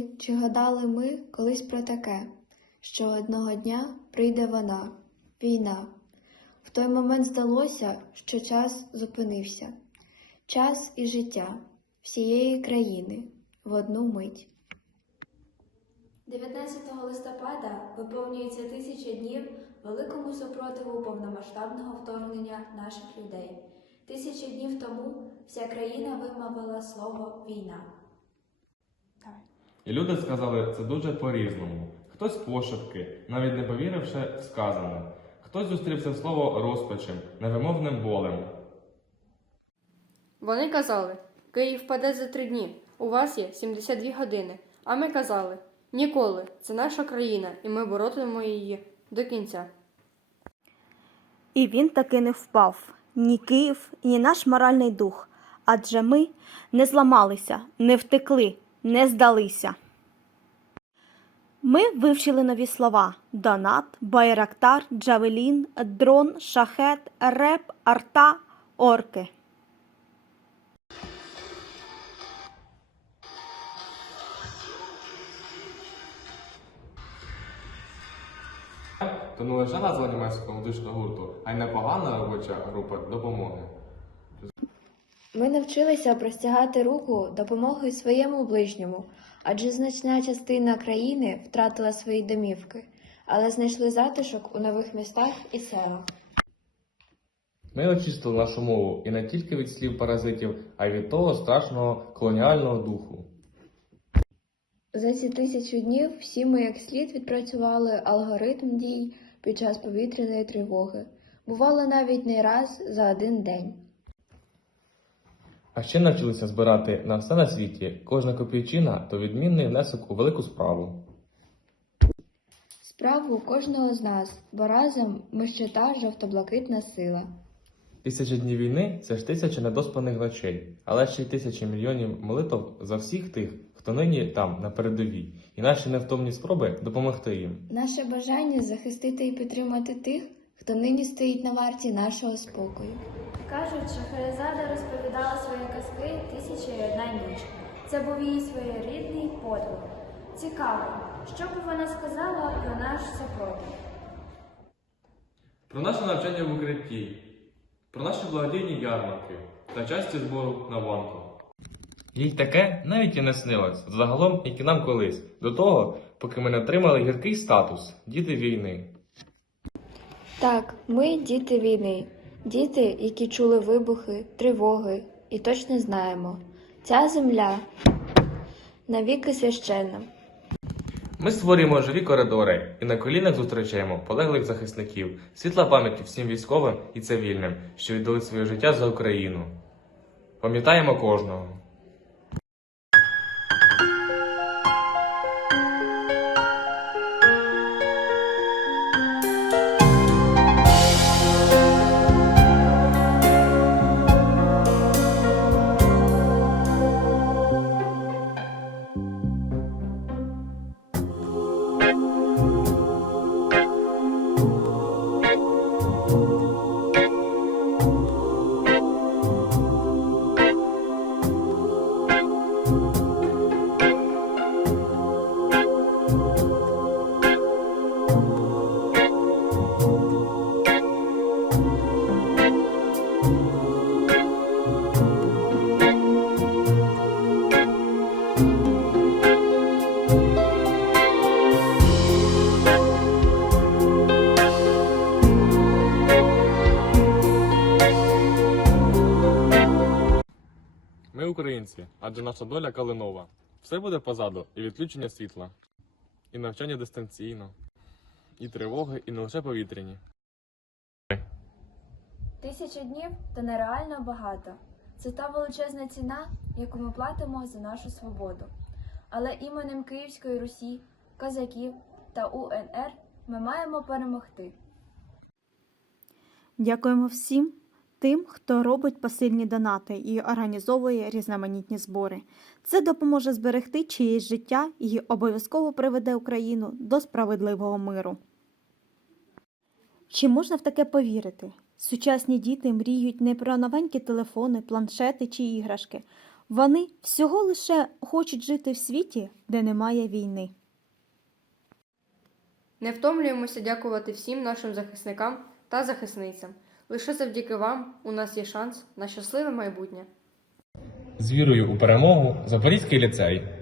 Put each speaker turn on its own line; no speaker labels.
Чи думали, чи гадали ми колись про таке, що одного дня прийде вона, війна. В той момент здалося, що час зупинився, час і життя всієї країни в одну мить. 19 листопада виповнюється тисяча днів великому супротиву повномасштабного вторгнення наших людей. Тисячі днів тому вся країна вимовила слово війна.
І люди сказали це дуже по-різному. Хтось пошепки, навіть не повіривши в сказане. Хтось зустрів це слово розпачем, невимовним болем.
Вони казали, Київ впаде за три дні, у вас є 72 години. А ми казали, ніколи, це наша країна, і ми боротимемо її до кінця.
І він таки не впав ні Київ, ні наш моральний дух. Адже ми не зламалися, не втекли, не здалися. Ми вивчили нові слова: донат, байрактар, джавелін, дрон, шахет, реп, арта, орки.
То не лише назва німецького музичного гурту, а й непогана робоча група допомоги.
Ми навчилися простягати руку допомоги своєму ближньому, адже значна частина країни втратила свої домівки, але знайшли затишок у нових містах і селах.
Ми очистили нашу мову і не тільки від слів паразитів, а й від того страшного колоніального духу.
За ці тисячу днів всі ми як слід відпрацювали алгоритм дій під час повітряної тривоги. Бувало навіть не раз за один день.
А ще навчилися збирати на все на світі. Кожна копійчина то відмінний внесок у велику справу.
Справу кожного з нас, бо разом ми ще та жовто-блакитна сила.
Тисяча днів війни це ж тисяча недоспаних ночей, але ще й тисячі мільйонів молитв за всіх тих, хто нині там, на передовій, і наші невтомні спроби допомогти їм.
Наше бажання захистити і підтримати тих, хто нині стоїть на варті нашого спокою.
Кажуть, що Шахерезада розповідала свої казки тисяча і одна ніч. Це був її своєрідний подвиг. Цікаво, що б вона сказала про наш супротив.
Про наше навчання в укритті, про наші благодійні ярмарки та часті збору на банку. Їй таке навіть і не снилось, загалом, як і нам колись, до того, поки ми не отримали гіркий статус діти війни.
Так, ми діти війни, діти, які чули вибухи, тривоги, і точно знаємо, ця земля навіки священна.
Ми створюємо живі коридори і на колінах зустрічаємо полеглих захисників, світла пам'яті всім військовим і цивільним, що віддали своє життя за Україну. Пам'ятаємо кожного. Ми адже наша доля калинова. Все буде позаду, і відключення світла, і навчання дистанційно, і тривоги, і не лише повітряні.
Тисяча днів то нереально багато. Це та величезна ціна, яку ми платимо за нашу свободу. Але іменем Київської Русі, козаків та УНР ми маємо перемогти.
Дякуємо всім тим, хто робить посильні донати і організовує різноманітні збори. Це допоможе зберегти чиєсь життя і обов'язково приведе Україну до справедливого миру. Чи можна в таке повірити? Сучасні діти мріють не про новенькі телефони, планшети чи іграшки. Вони всього лише хочуть жити в світі, де немає війни.
Не втомлюємося дякувати всім нашим захисникам та захисницям. Лише завдяки вам у нас є шанс на щасливе майбутнє.
З вірою у перемогу Запорізький ліцей.